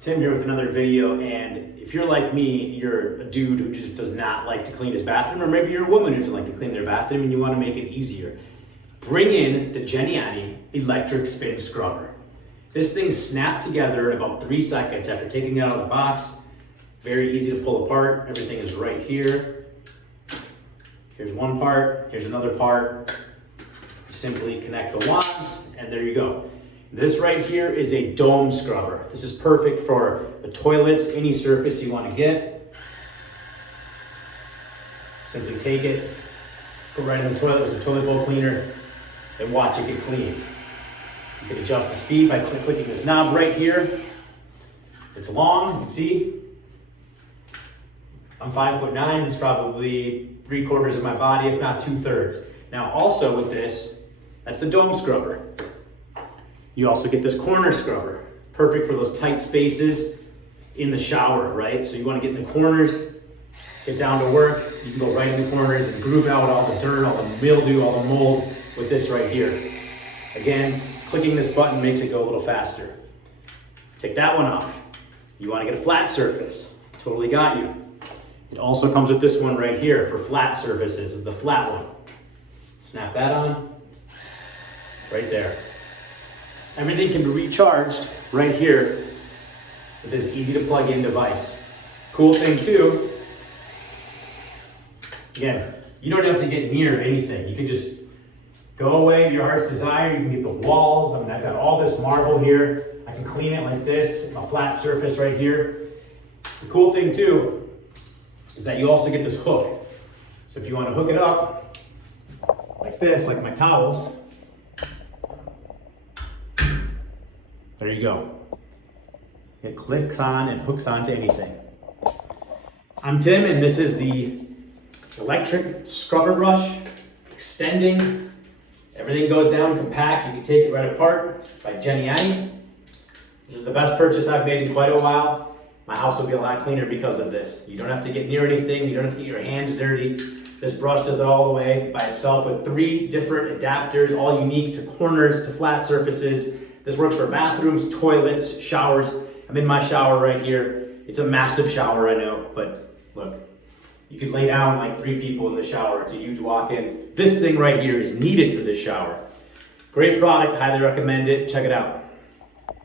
Tim here with another video, and if you're like me, you're a dude who just does not like to clean his bathroom, or maybe you're a woman who doesn't like to clean their bathroom and you want to make it easier. Bring in the Geniani Electric Spin Scrubber. This thing snapped together in about 3 seconds after taking it out of the box. Very easy to pull apart. Everything is right here. Here's one part, here's another part. You simply connect the wands, and there you go. This right here is a dome scrubber. This is perfect for the toilets, any surface you want to get. Simply take it, put right in the toilet with a toilet bowl cleaner, and watch it get cleaned. You can adjust the speed by clicking this knob right here. It's long, you can see. I'm 5'9", it's probably 3/4 of my body, if not 2/3. Now also with this, that's the dome scrubber. You also get this corner scrubber, perfect for those tight spaces in the shower, right? So you want to get in the corners, get down to work, you can go right in the corners and groove out all the dirt, all the mildew, all the mold with this right here. Again, clicking this button makes it go a little faster. Take that one off. You want to get a flat surface, totally got you. It also comes with this one right here for flat surfaces, the flat one. Snap that on, right there. Everything can be recharged right here with this easy to plug in device. Cool thing too, again, you don't have to get near anything. You can just go away to your heart's desire. You can get the walls. I mean, I've got all this marble here. I can clean it like this, a flat surface right here. The cool thing too is that you also get this hook. So if you want to hook it up like this, like my towels, there you go. It clicks on and hooks onto anything. I'm Tim, and this is the electric scrubber brush, extending. Everything goes down compact. You can take it right apart by Geniani. This is the best purchase I've made in quite a while. My house will be a lot cleaner because of this. You don't have to get near anything. You don't have to get your hands dirty. This brush does it all the way by itself with 3 different adapters, all unique to corners, to flat surfaces. This works for bathrooms, toilets, showers. I'm in my shower right here. It's a massive shower, I know, but look, you could lay down like 3 people in the shower. It's a huge walk-in. This thing right here is needed for this shower. Great product, highly recommend it. Check it out.